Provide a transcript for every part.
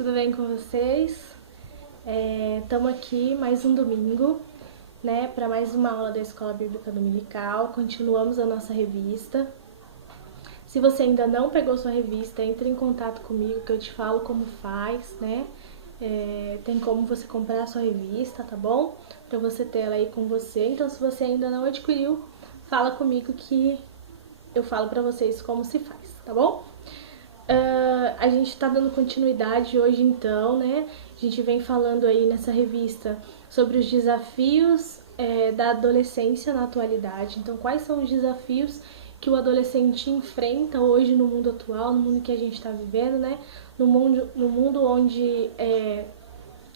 tudo bem com vocês? Estamos aqui mais um domingo, né, para mais uma aula da Escola Bíblica Dominical. Continuamos a nossa revista. Se você ainda não pegou sua revista, entre em contato comigo que eu te falo como faz, né? Tem como você comprar a sua revista, tá bom? Para você ter ela aí com você. Então, se você ainda não adquiriu, fala comigo que eu falo para vocês como se faz, tá bom? A gente tá dando continuidade hoje então, né? A gente vem falando aí nessa revista sobre os desafios da adolescência na atualidade. Então, quais são os desafios que o adolescente enfrenta hoje no mundo atual, no mundo que a gente está vivendo, né? No mundo onde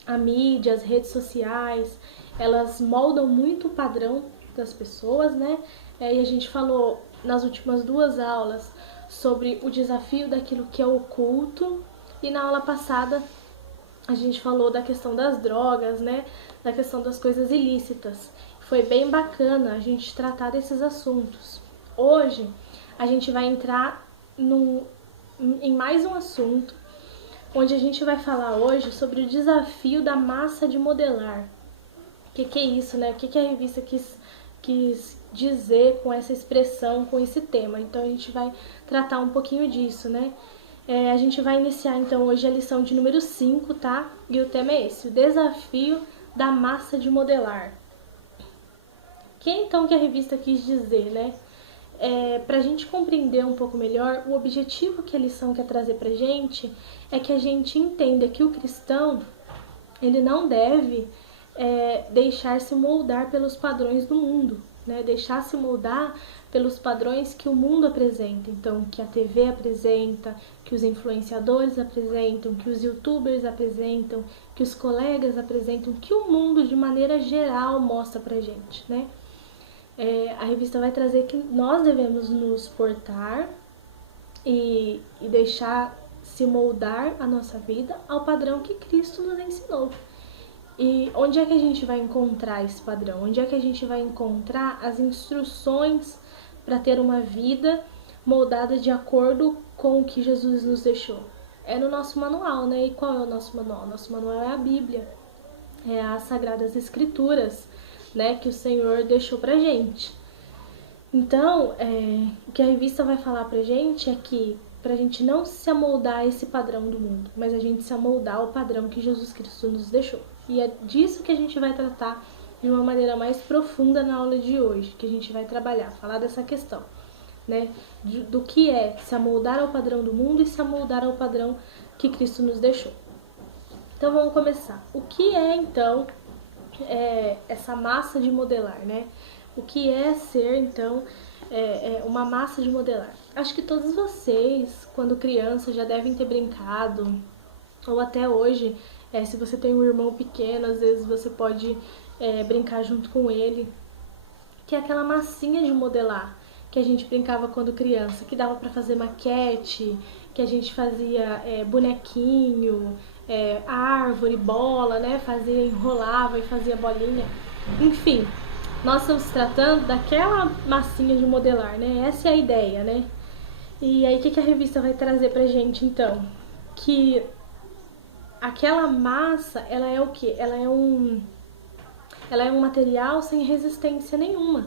a mídia, as redes sociais, elas moldam muito o padrão das pessoas, né? E a gente falou nas últimas duas aulas sobre o desafio daquilo que é oculto, e na aula passada a gente falou da questão das drogas, né? Da questão das coisas ilícitas. Foi bem bacana a gente tratar desses assuntos. Hoje a gente vai entrar em mais um assunto, onde a gente vai falar hoje sobre o desafio da massa de modelar. O que é isso, né? O que a revista quis dizer com essa expressão, com esse tema? Então a gente vai tratar um pouquinho disso, né? A gente vai iniciar então hoje a lição de número 5, tá? E o tema é esse, o desafio da massa de modelar. O que então que a revista quis dizer, né? Para a gente compreender um pouco melhor, o objetivo que a lição quer trazer pra gente é que a gente entenda que o cristão, ele não deve deixar-se moldar pelos padrões do mundo, né? Deixar-se moldar pelos padrões que o mundo apresenta. Então, que a TV apresenta, que os influenciadores apresentam, que os youtubers apresentam, que os colegas apresentam, que o mundo de maneira geral mostra pra gente, né? A revista vai trazer que nós devemos nos portar e deixar se moldar a nossa vida ao padrão que Cristo nos ensinou. E onde é que a gente vai encontrar esse padrão? Onde é que a gente vai encontrar as instruções para ter uma vida moldada de acordo com o que Jesus nos deixou? É no nosso manual, né? E qual é o nosso manual? Nosso manual é a Bíblia, é as Sagradas Escrituras, né? Que o Senhor deixou pra gente. Então, o que a revista vai falar pra gente é que pra gente não se amoldar a esse padrão do mundo, mas a gente se amoldar ao padrão que Jesus Cristo nos deixou. E é disso que a gente vai tratar de uma maneira mais profunda na aula de hoje, que a gente vai trabalhar, falar dessa questão, né? Do que é se amoldar ao padrão do mundo e se amoldar ao padrão que Cristo nos deixou. Então vamos começar. O que é então essa massa de modelar, né? O que é ser então uma massa de modelar? Acho que todos vocês, quando crianças, já devem ter brincado, ou até hoje, se você tem um irmão pequeno, às vezes você pode brincar junto com ele, que é aquela massinha de modelar que a gente brincava quando criança, que dava para fazer maquete, que a gente fazia bonequinho, árvore, bola, né? Enrolava e fazia bolinha. Enfim, nós estamos tratando daquela massinha de modelar, né? Essa é a ideia, né? E aí o que a revista vai trazer pra gente então? Que aquela massa, ela é o quê? Ela é um material sem resistência nenhuma,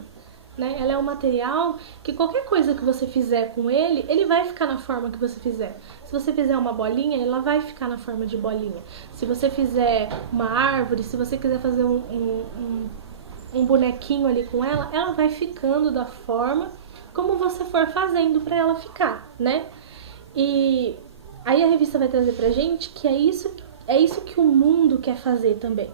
né? Ela é um material que qualquer coisa que você fizer com ele, ele vai ficar na forma que você fizer. Se você fizer uma bolinha, ela vai ficar na forma de bolinha. Se você fizer uma árvore, se você quiser fazer um bonequinho ali com ela, ela vai ficando da forma como você for fazendo para ela ficar, né? E aí a revista vai trazer pra gente que é isso que o mundo quer fazer também,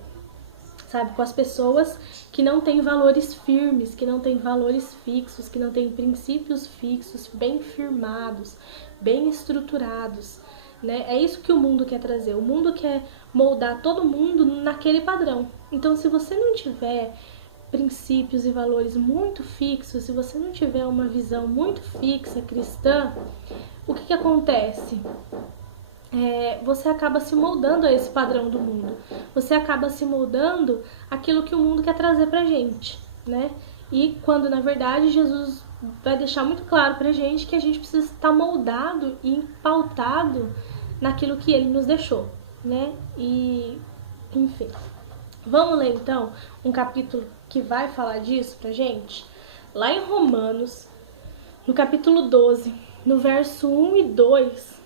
sabe? Com as pessoas que não têm valores firmes, que não têm valores fixos, que não têm princípios fixos, bem firmados, bem estruturados, né? É isso que o mundo quer trazer. O mundo quer moldar todo mundo naquele padrão. Então, se você não tiver princípios e valores muito fixos, se você não tiver uma visão muito fixa cristã, o que acontece? Você acaba se moldando a esse padrão do mundo. Você acaba se moldando aquilo que o mundo quer trazer pra gente, né? E quando, na verdade, Jesus vai deixar muito claro pra gente que a gente precisa estar moldado e pautado naquilo que ele nos deixou, né? E, enfim. Vamos ler, então, um capítulo que vai falar disso pra gente? Lá em Romanos, no capítulo 12, no verso 1 e 2,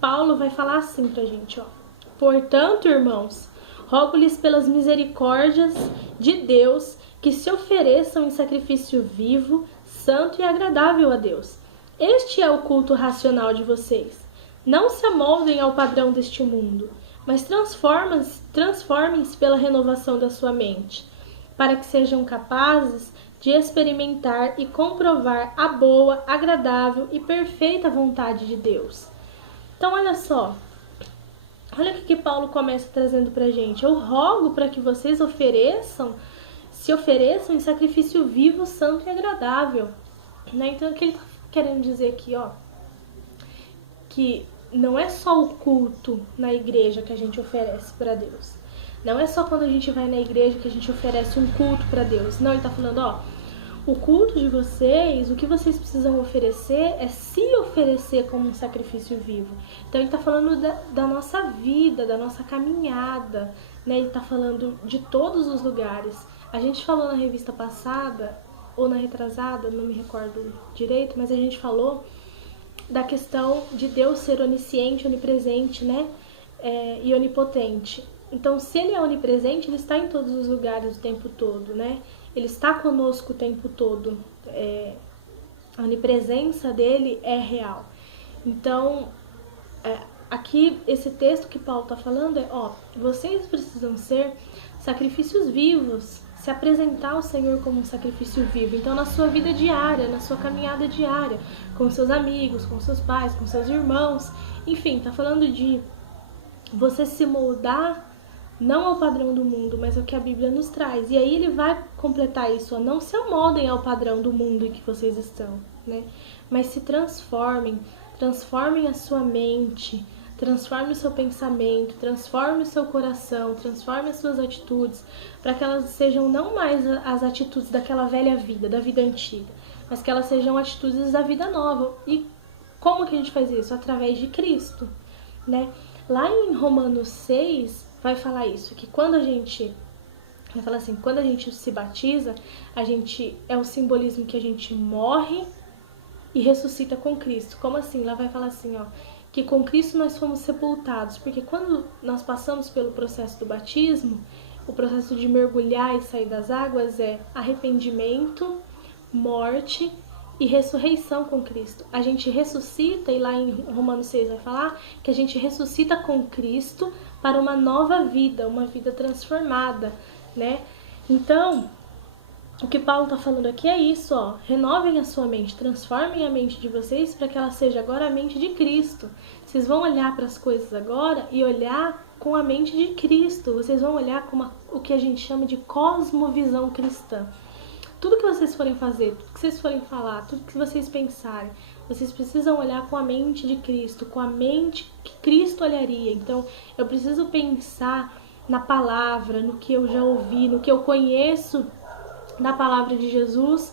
Paulo vai falar assim pra gente, ó. Portanto, irmãos, rogo-lhes pelas misericórdias de Deus que se ofereçam em sacrifício vivo, santo e agradável a Deus. Este é o culto racional de vocês. Não se amoldem ao padrão deste mundo, mas transformem-se pela renovação da sua mente, para que sejam capazes de experimentar e comprovar a boa, agradável e perfeita vontade de Deus. Então, olha só. Olha o que Paulo começa trazendo pra gente. Eu rogo para que vocês se ofereçam em sacrifício vivo, santo e agradável. Né? Então, o que ele tá querendo dizer aqui, ó, que não é só o culto na igreja que a gente oferece para Deus. Não é só quando a gente vai na igreja que a gente oferece um culto para Deus. Não, ele tá falando, ó, o culto de vocês, o que vocês precisam oferecer é se oferecer como um sacrifício vivo. Então ele está falando da nossa vida, da nossa caminhada, né? Ele está falando de todos os lugares. A gente falou na revista passada, ou na retrasada, não me recordo direito, mas a gente falou da questão de Deus ser onisciente, onipresente, né? E onipotente. Então, se ele é onipresente, ele está em todos os lugares o tempo todo, né? Ele está conosco o tempo todo. A onipresença dele é real. Então, aqui, esse texto que Paulo está falando é, ó, vocês precisam ser sacrifícios vivos, se apresentar ao Senhor como um sacrifício vivo. Então, na sua vida diária, na sua caminhada diária, com seus amigos, com seus pais, com seus irmãos, enfim, está falando de você se moldar não ao padrão do mundo, mas ao que a Bíblia nos traz. E aí ele vai completar isso, ó, não se amoldem ao padrão do mundo em que vocês estão, né? Mas se transformem a sua mente, transforme o seu pensamento, transforme o seu coração, transforme as suas atitudes, para que elas sejam não mais as atitudes daquela velha vida, da vida antiga, mas que elas sejam atitudes da vida nova. E como que a gente faz isso? Através de Cristo, né? Lá em Romanos 6, vai falar isso, que quando a gente se batiza, a gente é o simbolismo que a gente morre e ressuscita com Cristo. Como assim? Lá vai falar assim, ó, que com Cristo nós fomos sepultados, porque quando nós passamos pelo processo do batismo, o processo de mergulhar e sair das águas é arrependimento, morte e ressurreição com Cristo. A gente ressuscita, e lá em Romanos 6 vai falar que a gente ressuscita com Cristo para uma nova vida, uma vida transformada, né? Então, o que Paulo está falando aqui é isso, ó. Renovem a sua mente, transformem a mente de vocês para que ela seja agora a mente de Cristo. Vocês vão olhar para as coisas agora e olhar com a mente de Cristo. Vocês vão olhar com o que a gente chama de cosmovisão cristã. Tudo que vocês forem fazer, tudo que vocês forem falar, tudo que vocês pensarem, vocês precisam olhar com a mente de Cristo, com a mente que Cristo olharia. Então, eu preciso pensar na palavra, no que eu já ouvi, no que eu conheço da palavra de Jesus,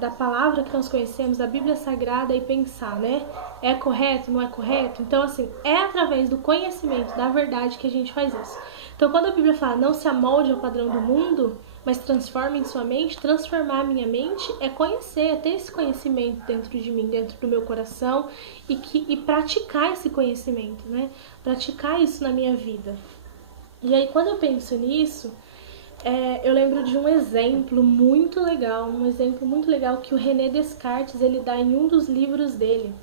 da palavra que nós conhecemos, da Bíblia Sagrada, e pensar, né? É correto, não é correto? Então, assim, é através do conhecimento da verdade que a gente faz isso. Então, quando a Bíblia fala, não se amolde ao padrão do mundo, mas transforme em sua mente, transformar a minha mente é conhecer, é ter esse conhecimento dentro de mim, dentro do meu coração, e praticar esse conhecimento, né? Praticar isso na minha vida. E aí, quando eu penso nisso, eu lembro de um exemplo muito legal que o René Descartes ele dá em um dos livros dele.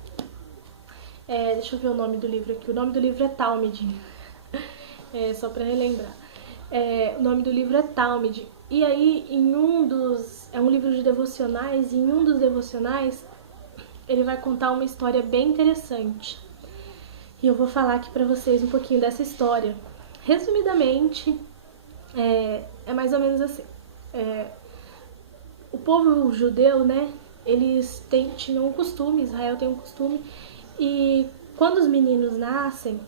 Deixa eu ver o nome do livro aqui. O nome do livro é Talmud. Só para relembrar. O nome do livro é Talmud. E aí, é um livro de devocionais, e em um dos devocionais, ele vai contar uma história bem interessante. E eu vou falar aqui pra vocês um pouquinho dessa história. Resumidamente, é mais ou menos assim. O povo judeu, né, eles tinham um costume, Israel tem um costume, e quando os meninos nascem,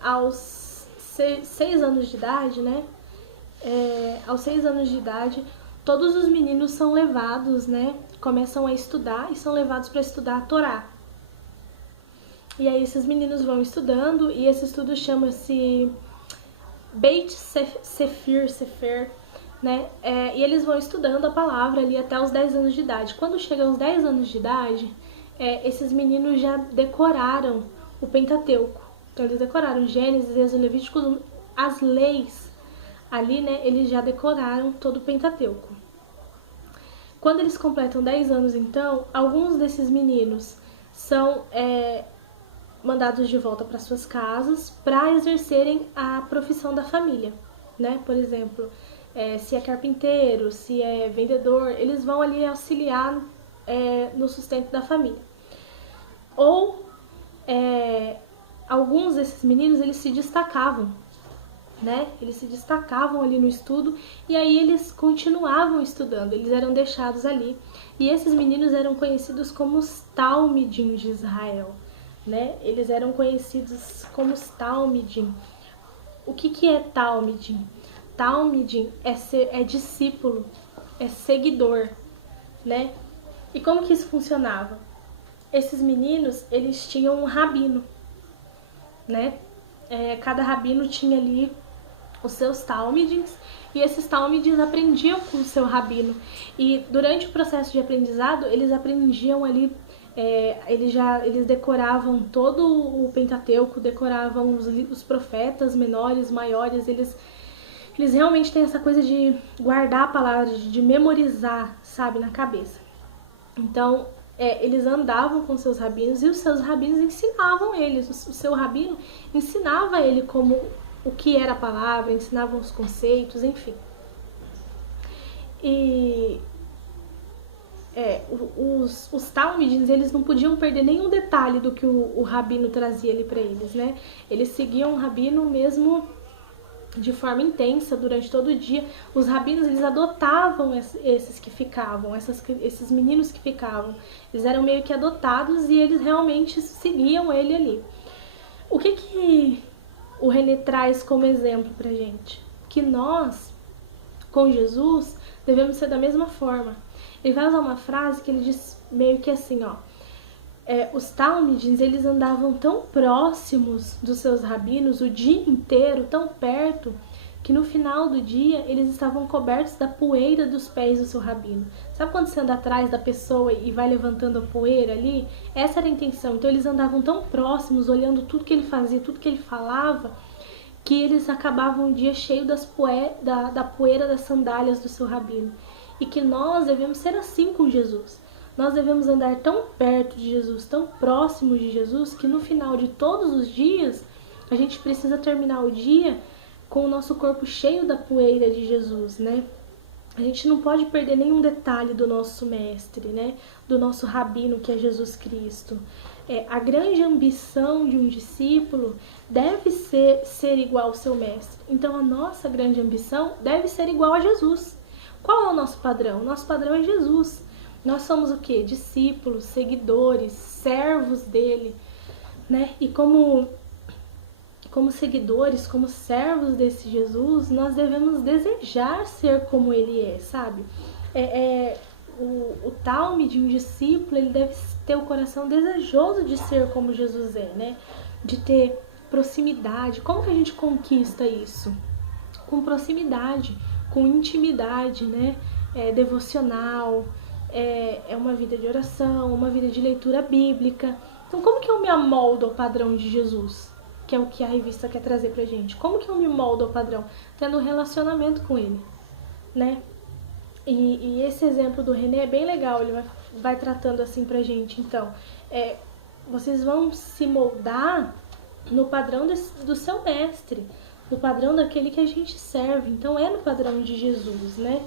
aos 6 anos de idade, né, aos 6 anos de idade, todos os meninos são levados, né, começam a estudar e são levados para estudar a Torá. E aí esses meninos vão estudando, e esse estudo chama-se Beit Sefer, né? E eles vão estudando a palavra ali até os 10 anos de idade. Quando chega aos 10 anos de idade, esses meninos já decoraram o Pentateuco. Então eles decoraram Gênesis, Êxodo, Levítico, as leis ali, né? Eles já decoraram todo o Pentateuco. Quando eles completam 10 anos, então, alguns desses meninos são mandados de volta para suas casas para exercerem a profissão da família, né? Por exemplo, se é carpinteiro, se é vendedor, eles vão ali auxiliar no sustento da família. Ou alguns desses meninos, eles se destacavam, né? Eles se destacavam ali no estudo, e aí eles continuavam estudando, eles eram deixados ali. E esses meninos eram conhecidos como os Talmidim de Israel, né? Eles eram conhecidos como os Talmidim. O que é Talmidim? Talmidim é discípulo, é seguidor, né? E como que isso funcionava? Esses meninos, eles tinham um rabino, né? Cada rabino tinha ali os seus talmidim, e esses talmidim aprendiam com o seu rabino. E durante o processo de aprendizado, eles aprendiam ali, eles decoravam todo o Pentateuco, decoravam os profetas menores, maiores, eles realmente têm essa coisa de guardar a palavra, de memorizar, sabe, na cabeça. Então, eles andavam com seus rabinos, e os seus rabinos ensinavam eles. O seu rabino ensinava ele como o que era a palavra, ensinavam os conceitos, enfim. E os talmidim, eles não podiam perder nenhum detalhe do que o rabino trazia ali para eles, né? Eles seguiam o rabino mesmo de forma intensa durante todo o dia. Os rabinos, eles adotavam esses que ficavam, esses meninos que ficavam. Eles eram meio que adotados, e eles realmente seguiam ele ali. O que o René traz como exemplo pra gente? Que nós, com Jesus, devemos ser da mesma forma. Ele vai usar uma frase que ele diz meio que assim, ó: os talmidim, eles andavam tão próximos dos seus rabinos o dia inteiro, tão perto, que no final do dia eles estavam cobertos da poeira dos pés do seu rabino. Sabe quando você anda atrás da pessoa e vai levantando a poeira ali? Essa era a intenção. Então eles andavam tão próximos, olhando tudo que ele fazia, tudo que ele falava, que eles acabavam o dia cheio da poeira das sandálias do seu rabino. E que nós devemos ser assim com Jesus. Nós devemos andar tão perto de Jesus, tão próximos de Jesus, que no final de todos os dias, a gente precisa terminar o dia com o nosso corpo cheio da poeira de Jesus, né? A gente não pode perder nenhum detalhe do nosso mestre, né? Do nosso rabino, que é Jesus Cristo. A grande ambição de um discípulo deve ser igual ao seu mestre. Então, a nossa grande ambição deve ser igual a Jesus. Qual é o nosso padrão? O nosso padrão é Jesus. Nós somos o quê? Discípulos, seguidores, servos dele, né? E como seguidores, como servos desse Jesus, nós devemos desejar ser como ele é, sabe? O talmidim, um discípulo, ele deve ter o coração desejoso de ser como Jesus é, né? De ter proximidade. Como que a gente conquista isso? Com proximidade, com intimidade, né? Devocional, uma vida de oração, uma vida de leitura bíblica. Então, como que eu me amoldo ao padrão de Jesus? Que é o que a revista quer trazer pra gente. Como que eu me moldo ao padrão? Tendo um relacionamento com ele, né? E esse exemplo do René é bem legal, ele vai tratando assim pra gente. Então, vocês vão se moldar no padrão do seu mestre, no padrão daquele que a gente serve. Então, no padrão de Jesus, né?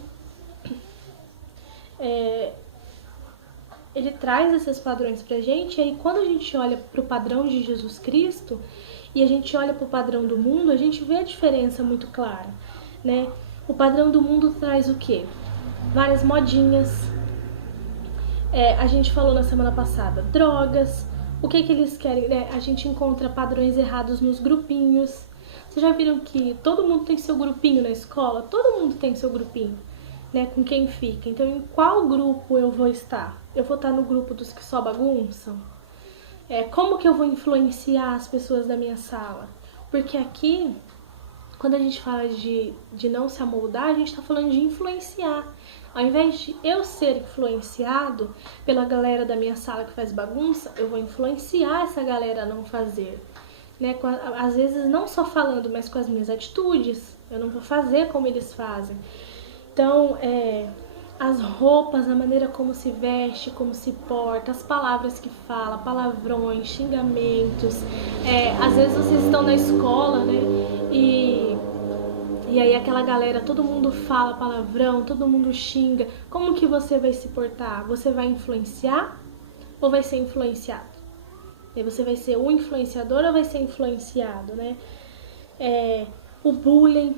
Ele traz esses padrões pra gente, e aí quando a gente olha pro padrão de Jesus Cristo e a gente olha pro padrão do mundo, a gente vê a diferença muito clara, né? O padrão do mundo traz o quê? Várias modinhas. A gente falou na semana passada, drogas. O que eles querem, né? A gente encontra padrões errados nos grupinhos. Vocês já viram que todo mundo tem seu grupinho na escola? Todo mundo tem seu grupinho, né? Com quem fica. Então, em qual grupo eu vou estar? Eu vou estar no grupo dos que só bagunçam? Como que eu vou influenciar as pessoas da minha sala? Porque aqui, quando a gente fala de não se amoldar, a gente está falando de influenciar. Ao invés de eu ser influenciado pela galera da minha sala que faz bagunça, eu vou influenciar essa galera a não fazer. Né? Às vezes não só falando, mas com as minhas atitudes. Eu não vou fazer como eles fazem. Então, as roupas, a maneira como se veste, como se porta, as palavras que fala, palavrões, xingamentos. Às vezes vocês estão na escola, né? E aí aquela galera, todo mundo fala palavrão, todo mundo xinga. Como que você vai se portar? Você vai influenciar ou vai ser influenciado? E você vai ser o influenciador ou vai ser influenciado, né? O bullying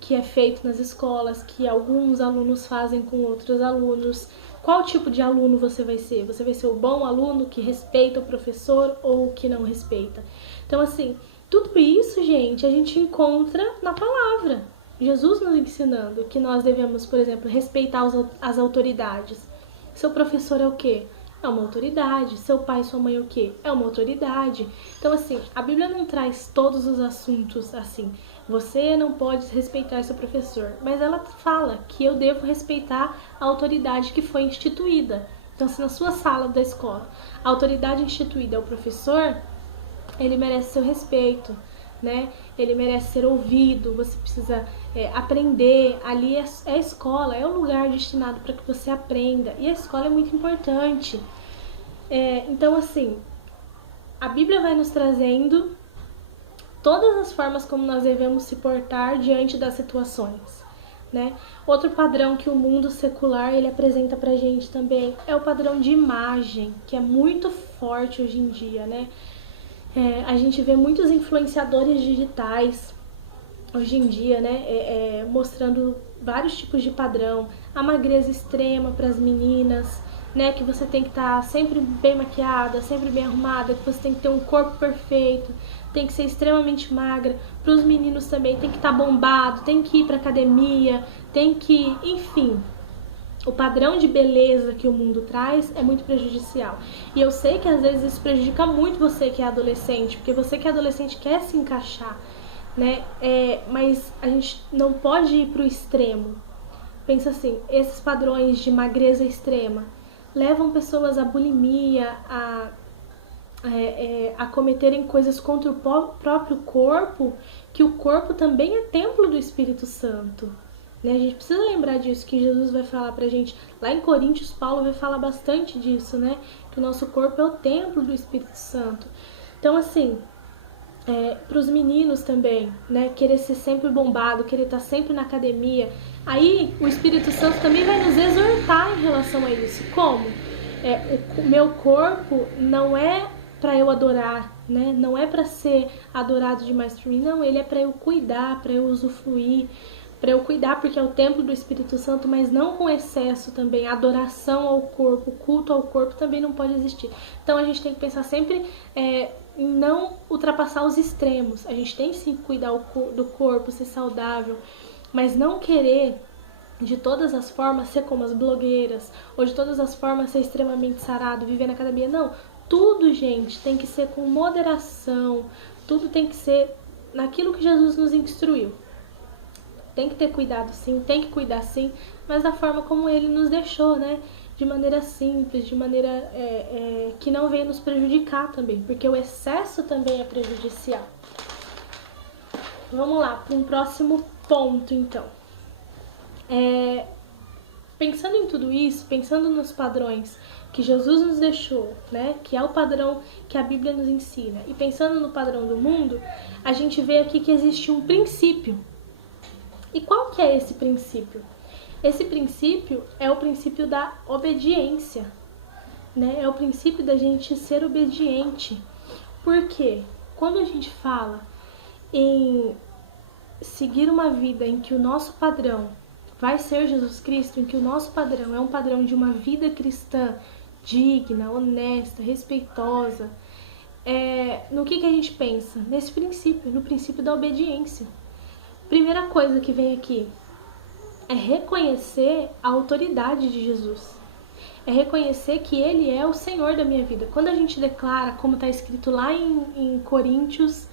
que é feito nas escolas, que alguns alunos fazem com outros alunos. Qual tipo de aluno você vai ser? Você vai ser o bom aluno que respeita o professor ou o que não respeita? Então, assim, tudo isso, gente, a gente encontra na palavra. Jesus nos ensinando que nós devemos, por exemplo, respeitar as autoridades. Seu professor é o quê? É uma autoridade. Seu pai e sua mãe é o quê? É uma autoridade. Então, assim, a Bíblia não traz todos os assuntos assim. Você não pode respeitar seu professor. Mas ela fala que eu devo respeitar a autoridade que foi instituída. Então, se na sua sala da escola a autoridade instituída é o professor, ele merece seu respeito, né? Ele merece ser ouvido, você precisa aprender. Ali é a escola, é o lugar destinado para que você aprenda. E a escola é muito importante. Então, assim, a Bíblia vai nos trazendo todas as formas como nós devemos se portar diante das situações, né? Outro padrão que o mundo secular ele apresenta pra gente também é o padrão de imagem, que é muito forte hoje em dia, né? A gente vê muitos influenciadores digitais hoje em dia, né? Mostrando vários tipos de padrão, a magreza extrema para as meninas, né? Que você tem que estar sempre bem maquiada, sempre bem arrumada, que você tem que ter um corpo perfeito, tem que ser extremamente magra. Para os meninos também tem que estar bombado, tem que ir para academia, tem que, enfim. O padrão de beleza que o mundo traz é muito prejudicial. E eu sei que às vezes isso prejudica muito você que é adolescente, porque você que é adolescente quer se encaixar, né? Mas a gente não pode ir para o extremo. Pensa assim, esses padrões de magreza extrema levam pessoas à bulimia, a cometerem coisas contra o próprio corpo, que o corpo também é templo do Espírito Santo. A gente precisa lembrar disso, que Jesus vai falar pra gente. Lá em Coríntios, Paulo vai falar bastante disso, né? Que o nosso corpo é o templo do Espírito Santo. Então, assim, pros meninos também, né? Querer ser sempre bombado, querer estar sempre na academia. Aí, o Espírito Santo também vai nos exortar em relação a isso. Como? O meu corpo não é para eu adorar, né? Não é para ser adorado demais por mim, não. Ele é para eu cuidar, para eu usufruir, para eu cuidar, porque é o templo do Espírito Santo, mas não com excesso também. A adoração ao corpo, o culto ao corpo também não pode existir. Então a gente tem que pensar sempre em não ultrapassar os extremos. A gente tem sim que cuidar do corpo, ser saudável, mas não querer de todas as formas ser como as blogueiras, ou de todas as formas ser extremamente sarado, viver na academia. Não, tudo, gente, tem que ser com moderação, tudo tem que ser naquilo que Jesus nos instruiu. Tem que ter cuidado sim, tem que cuidar sim, mas da forma como ele nos deixou, né? De maneira simples, de maneira que não venha nos prejudicar também, porque o excesso também é prejudicial. Vamos lá, para um próximo ponto, então. Pensando em tudo isso, pensando nos padrões que Jesus nos deixou, né? Que é o padrão que a Bíblia nos ensina, e pensando no padrão do mundo, a gente vê aqui que existe um princípio. E qual que é esse princípio? Esse princípio é o princípio da obediência, né? É o princípio da gente ser obediente. Por quê? Quando a gente fala em seguir uma vida em que o nosso padrão vai ser Jesus Cristo, em que o nosso padrão é um padrão de uma vida cristã digna, honesta, respeitosa, no que a gente pensa? Nesse princípio, no princípio da obediência. Primeira coisa que vem aqui é reconhecer a autoridade de Jesus. é reconhecer que Ele é o Senhor da minha vida. Quando a gente declara, como está escrito lá em Coríntios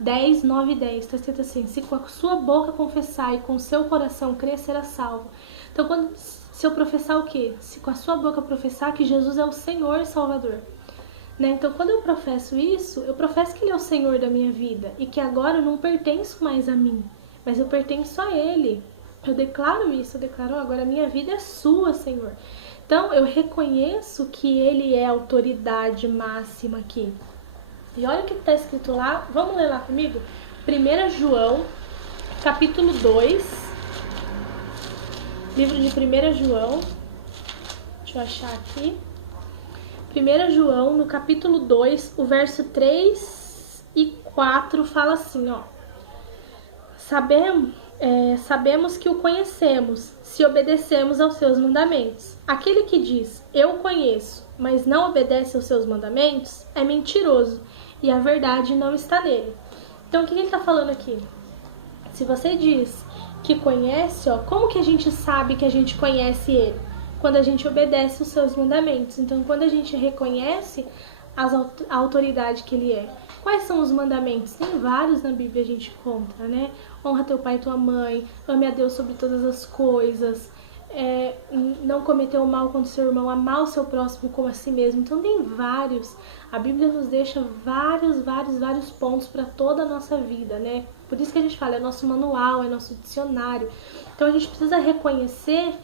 10, 9 e 10, está escrito assim: se com a sua boca confessar e com o seu coração crer, será salvo. Então, se eu professar o quê? Se com a sua boca professar que Jesus é o Senhor e Salvador. Né? Então, quando eu professo isso, eu professo que Ele é o Senhor da minha vida e que agora eu não pertenço mais a mim, mas eu pertenço a Ele. Eu declaro isso, eu declaro: agora a minha vida é sua, Senhor. Então, eu reconheço que Ele é a autoridade máxima aqui. E olha o que está escrito lá, vamos ler lá comigo? 1 João, capítulo 2, livro de 1 João, deixa eu achar aqui. 1 João, no capítulo 2, o verso 3 e 4 fala assim, ó: Sabemos que o conhecemos, se obedecemos aos seus mandamentos. Aquele que diz, eu conheço, mas não obedece aos seus mandamentos, é mentiroso, e a verdade não está nele. Então, o que ele está falando aqui? Se você diz que conhece, ó, como que a gente sabe que a gente conhece ele? Quando a gente obedece os seus mandamentos. Então, quando a gente reconhece a autoridade que ele é. Quais são os mandamentos? Tem vários na Bíblia, a gente encontra, né? Honra teu pai e tua mãe, ame a Deus sobre todas as coisas, não cometer o mal contra o seu irmão, amar o seu próximo como a si mesmo. Então tem vários. A Bíblia nos deixa vários pontos para toda a nossa vida, né? Por isso que a gente fala, é nosso manual, é nosso dicionário. Então a gente precisa reconhecer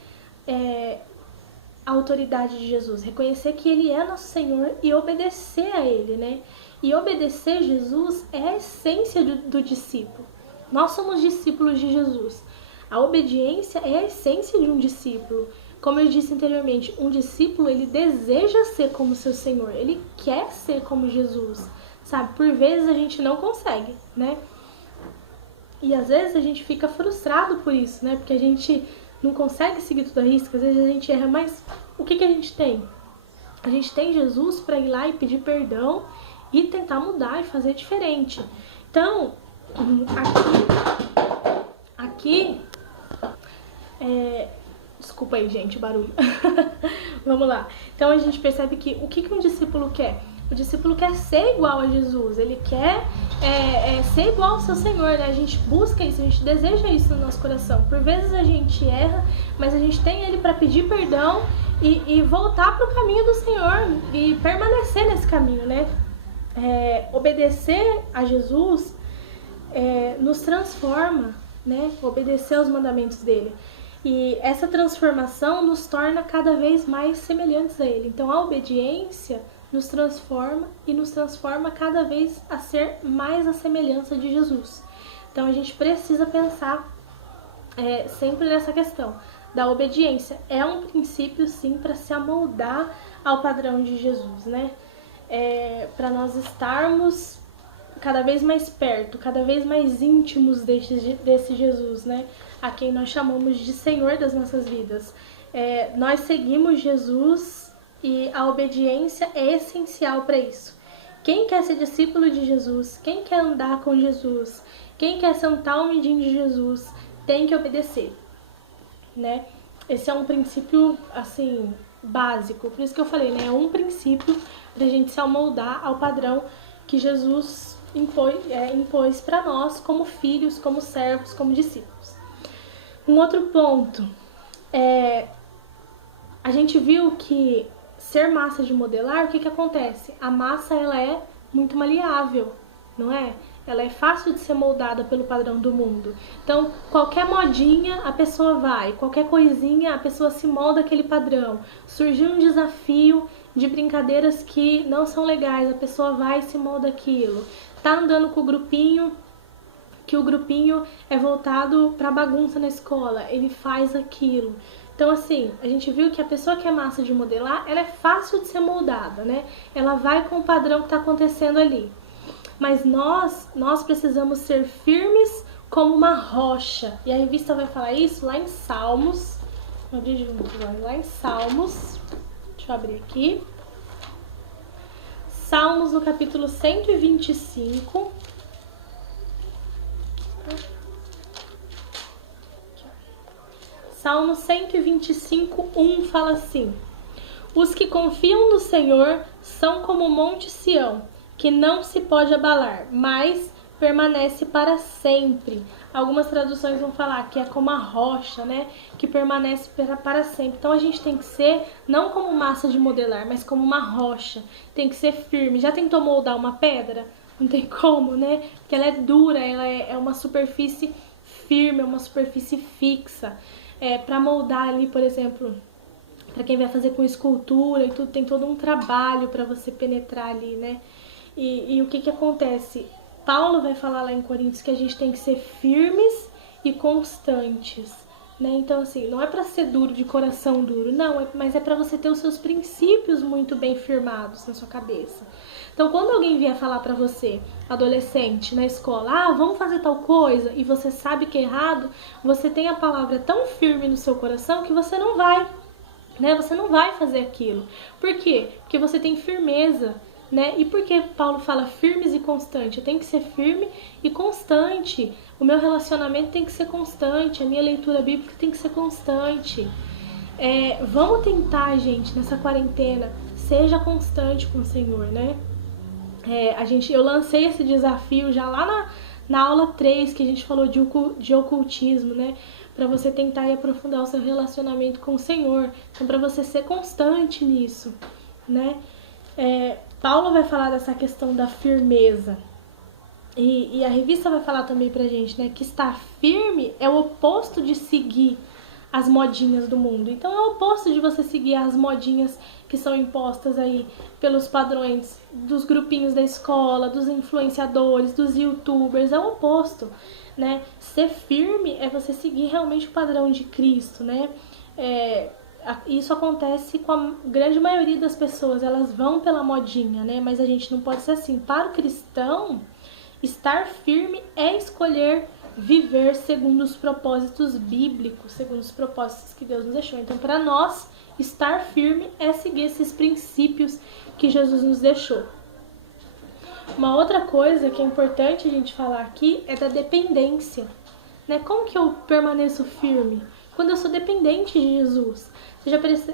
a autoridade de Jesus, reconhecer que Ele é nosso Senhor e obedecer a Ele, né? E obedecer Jesus é a essência do discípulo. Nós somos discípulos de Jesus. A obediência é a essência de um discípulo. Como eu disse anteriormente, um discípulo, ele deseja ser como seu Senhor, ele quer ser como Jesus, sabe? Por vezes a gente não consegue, né? E às vezes a gente fica frustrado por isso, né? Porque a gente não consegue seguir tudo a risco, às vezes a gente erra, mas o que a gente tem? A gente tem Jesus para ir lá e pedir perdão e tentar mudar e fazer diferente. Então, aqui desculpa aí, gente, o barulho. Vamos lá. Então a gente percebe que o que um discípulo quer? O discípulo quer ser igual a Jesus, ele quer ser igual ao seu Senhor, né? A gente busca isso, a gente deseja isso no nosso coração. Por vezes a gente erra, mas a gente tem Ele para pedir perdão e voltar para o caminho do Senhor e permanecer nesse caminho, né? Obedecer a Jesus nos transforma, né? Obedecer aos mandamentos dele. E essa transformação nos torna cada vez mais semelhantes a Ele. Então a obediência nos transforma e nos transforma cada vez a ser mais a semelhança de Jesus. Então a gente precisa pensar sempre nessa questão da obediência. É um princípio sim para se amoldar ao padrão de Jesus, né? Para nós estarmos cada vez mais perto, cada vez mais íntimos desse Jesus, né? A quem nós chamamos de Senhor das nossas vidas. Nós seguimos Jesus e a obediência é essencial para isso. Quem quer ser discípulo de Jesus, quem quer andar com Jesus, quem quer sentar ao medinho de Jesus, tem que obedecer, né? Esse é um princípio, assim, básico. Por isso que eu falei, né? É um princípio para a gente se amoldar ao padrão que Jesus impôs para nós como filhos, como servos, como discípulos. Um outro ponto, a gente viu que ser massa de modelar, o que acontece? A massa ela é muito maleável, não é? Ela é fácil de ser moldada pelo padrão do mundo. Então, qualquer modinha a pessoa vai, qualquer coisinha a pessoa se molda aquele padrão. Surgiu um desafio de brincadeiras que não são legais, a pessoa vai e se molda aquilo. Tá andando com o grupinho, que o grupinho é voltado para bagunça na escola, ele faz aquilo. Então, assim, a gente viu que a pessoa que é massa de modelar, ela é fácil de ser moldada, né? Ela vai com o padrão que está acontecendo ali. Mas nós precisamos ser firmes como uma rocha. E a revista vai falar isso lá em Salmos. Vou abrir junto, lá em Salmos. Deixa eu abrir aqui. Salmos no capítulo 125. Salmo 125, 1 fala assim: Os que confiam no Senhor são como o monte Sião, que não se pode abalar, mas permanece para sempre. Algumas traduções vão falar que é como a rocha, né? Que permanece para sempre. Então a gente tem que ser não como massa de modelar, mas como uma rocha. Tem que ser firme. Já tentou moldar uma pedra? Não tem como, né? Porque ela é dura, ela é uma superfície firme, é uma superfície fixa. Para moldar ali, por exemplo, para quem vai fazer com escultura e tudo, tem todo um trabalho para você penetrar ali, né? E o que acontece? Paulo vai falar lá em Coríntios que a gente tem que ser firmes e constantes, né? Então, assim, não é para ser duro, de coração duro, não, mas é para você ter os seus princípios muito bem firmados na sua cabeça. Então, quando alguém vier falar para você, adolescente, na escola, vamos fazer tal coisa, e você sabe que é errado, você tem a palavra tão firme no seu coração que você não vai, né? Você não vai fazer aquilo. Por quê? Porque você tem firmeza, né? E por que Paulo fala firmes e constante? Eu tenho que ser firme e constante. O meu relacionamento tem que ser constante. A minha leitura bíblica tem que ser constante. Vamos tentar, gente, nessa quarentena, seja constante com o Senhor, né? Eu lancei esse desafio já lá na aula 3, que a gente falou de ocultismo, né? Para você tentar ir aprofundar o seu relacionamento com o Senhor. Então, para você ser constante nisso, né? Paulo vai falar dessa questão da firmeza. E a revista vai falar também pra gente, né? Que estar firme é o oposto de seguir as modinhas do mundo. Então é o oposto de você seguir as modinhas que são impostas aí pelos padrões dos grupinhos da escola, dos influenciadores, dos youtubers. É o oposto, né? Ser firme é você seguir realmente o padrão de Cristo, né? Isso acontece com a grande maioria das pessoas, elas vão pela modinha, né? Mas a gente não pode ser assim. Para o cristão, estar firme é escolher viver segundo os propósitos bíblicos, segundo os propósitos que Deus nos deixou. Então, para nós, estar firme é seguir esses princípios que Jesus nos deixou. Uma outra coisa que é importante a gente falar aqui é da dependência, né? Como que eu permaneço firme? Quando eu sou dependente de Jesus.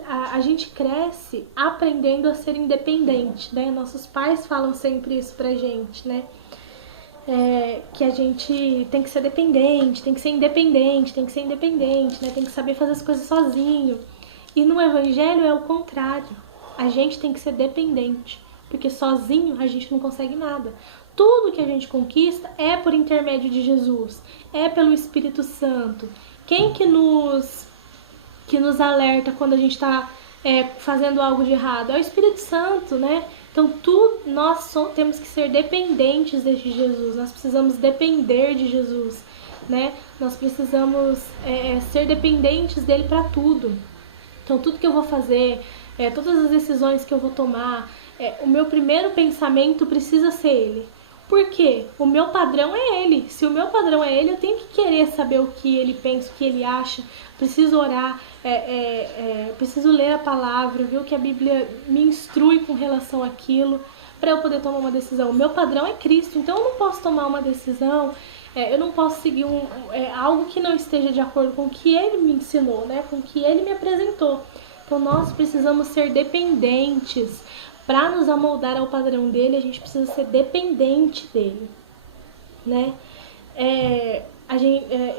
A gente cresce aprendendo a ser independente, né? Nossos pais falam sempre isso pra gente, né? Que a gente tem que ser dependente, tem que ser independente, tem que ser independente, né? Tem que saber fazer as coisas sozinho. E no Evangelho é o contrário. A gente tem que ser dependente, porque sozinho a gente não consegue nada. Tudo que a gente conquista é por intermédio de Jesus, é pelo Espírito Santo. Quem que nos alerta quando a gente está fazendo algo de errado? É o Espírito Santo, né? Então nós temos que ser dependentes de Jesus, nós precisamos depender de Jesus, né? Nós precisamos ser dependentes dele para tudo. Então tudo que eu vou fazer, todas as decisões que eu vou tomar, o meu primeiro pensamento precisa ser ele. Por quê? O meu padrão é ele. Se o meu padrão é ele, eu tenho que querer saber o que ele pensa, o que ele acha. Preciso orar, preciso ler a palavra, ver o que a Bíblia me instrui com relação àquilo, para eu poder tomar uma decisão. O meu padrão é Cristo, então eu não posso tomar uma decisão, eu não posso seguir algo que não esteja de acordo com o que ele me ensinou, né? Com o que ele me apresentou. Então nós precisamos ser dependentes. Para nos amoldar ao padrão dele, a gente precisa ser dependente dele, né?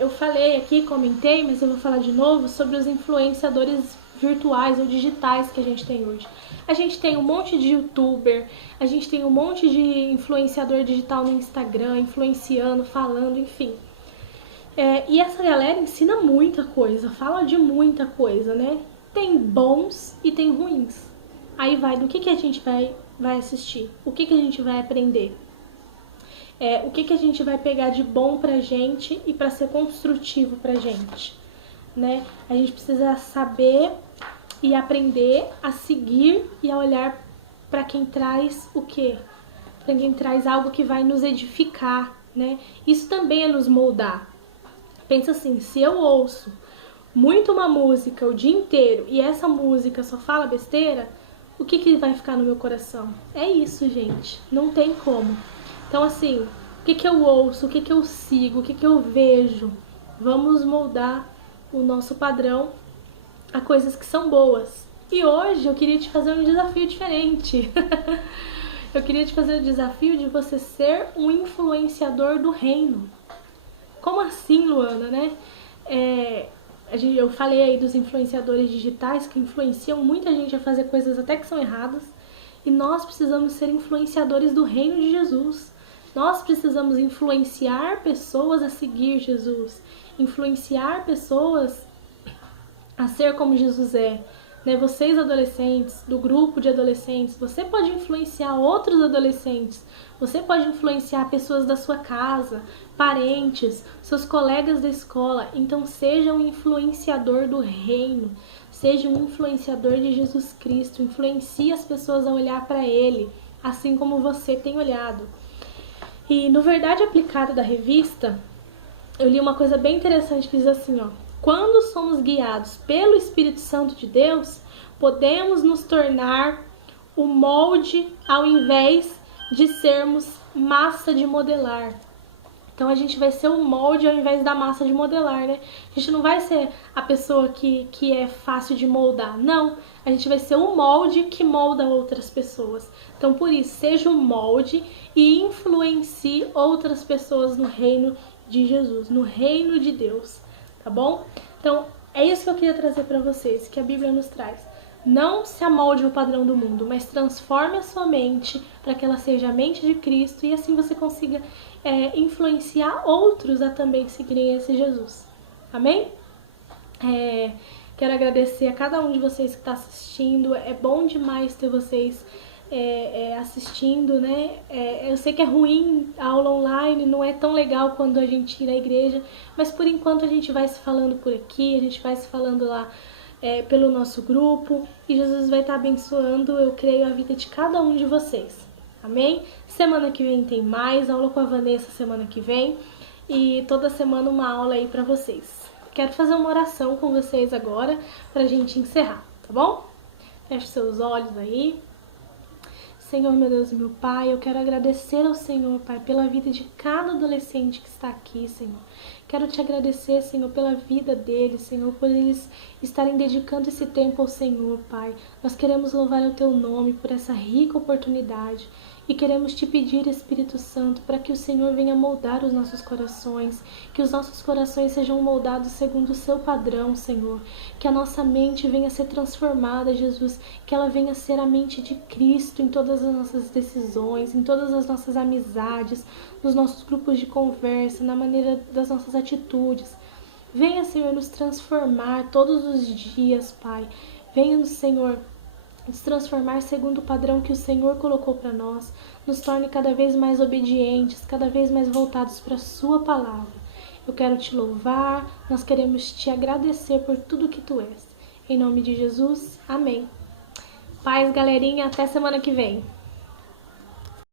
Eu falei aqui, comentei, mas eu vou falar de novo sobre os influenciadores virtuais ou digitais que a gente tem hoje. A gente tem um monte de youtuber, a gente tem um monte de influenciador digital no Instagram, influenciando, falando, enfim. E essa galera ensina muita coisa, fala de muita coisa, né? Tem bons e tem ruins. Aí vai do que a gente vai assistir, o que a gente vai aprender, o que a gente vai pegar de bom pra gente e pra ser construtivo pra gente, né? A gente precisa saber e aprender a seguir e a olhar pra quem traz o quê? Pra quem traz algo que vai nos edificar, né? Isso também é nos moldar. Pensa assim, se eu ouço muito uma música o dia inteiro e essa música só fala besteira, o que vai ficar no meu coração? É isso, gente. Não tem como. Então, assim, o que eu ouço, o que eu sigo, o que eu vejo? Vamos moldar o nosso padrão a coisas que são boas, E hoje eu queria te fazer um desafio diferente. Eu queria te fazer o desafio de você ser um influenciador do reino. Como assim, Luana, né? Eu falei aí dos influenciadores digitais que influenciam muita gente a fazer coisas até que são erradas. E nós precisamos ser influenciadores do reino de Jesus. Nós precisamos influenciar pessoas a seguir Jesus. Influenciar pessoas a ser como Jesus é. Né? Vocês adolescentes, do grupo de adolescentes, você pode influenciar outros adolescentes, você pode influenciar pessoas da sua casa, parentes, seus colegas da escola. Então seja um influenciador do reino, seja um influenciador de Jesus Cristo, influencie as pessoas a olhar para Ele, assim como você tem olhado. E no Verdade Aplicada da revista, eu li uma coisa bem interessante que diz assim, ó: quando somos guiados pelo Espírito Santo de Deus, podemos nos tornar o molde ao invés de sermos massa de modelar. Então a gente vai ser o molde ao invés da massa de modelar, né? A gente não vai ser a pessoa que é fácil de moldar, não. A gente vai ser o molde que molda outras pessoas. Então por isso, seja o molde e influencie outras pessoas no reino de Jesus, no reino de Deus, tá bom? Então é isso que eu queria trazer para vocês, que a Bíblia nos traz. Não se amolde ao padrão do mundo, mas transforme a sua mente para que ela seja a mente de Cristo e assim você consiga influenciar outros a também seguirem esse Jesus. Amém? Quero agradecer a cada um de vocês que está assistindo. É bom demais ter vocês assistindo, né? Eu sei que é ruim a aula online, não é tão legal quando a gente ir na igreja, mas por enquanto a gente vai se falando por aqui, a gente vai se falando lá pelo nosso grupo, e Jesus vai estar abençoando, eu creio, a vida de cada um de vocês. Amém? Semana que vem tem mais aula com a Vanessa, semana que vem, e toda semana uma aula aí pra vocês. Quero fazer uma oração com vocês agora pra gente encerrar, tá bom? Feche seus olhos aí. Senhor, meu Deus e meu Pai, eu quero agradecer ao Senhor, Pai, pela vida de cada adolescente que está aqui, Senhor. Quero te agradecer, Senhor, pela vida deles, Senhor, por eles estarem dedicando esse tempo ao Senhor, Pai. Nós queremos louvar o Teu nome por essa rica oportunidade e queremos te pedir, Espírito Santo, para que o Senhor venha moldar os nossos corações, que os nossos corações sejam moldados segundo o Seu padrão, Senhor, que a nossa mente venha a ser transformada, Jesus, que ela venha a ser a mente de Cristo em todas as nossas decisões, em todas as nossas amizades, nos nossos grupos de conversa, na maneira das nossas atitudes. Venha, Senhor, nos transformar todos os dias, Pai. Venha, Senhor, nos transformar segundo o padrão que o Senhor colocou para nós. Nos torne cada vez mais obedientes, cada vez mais voltados para a Sua palavra. Eu quero te louvar, nós queremos te agradecer por tudo que Tu és. Em nome de Jesus, amém. Paz, galerinha, até semana que vem.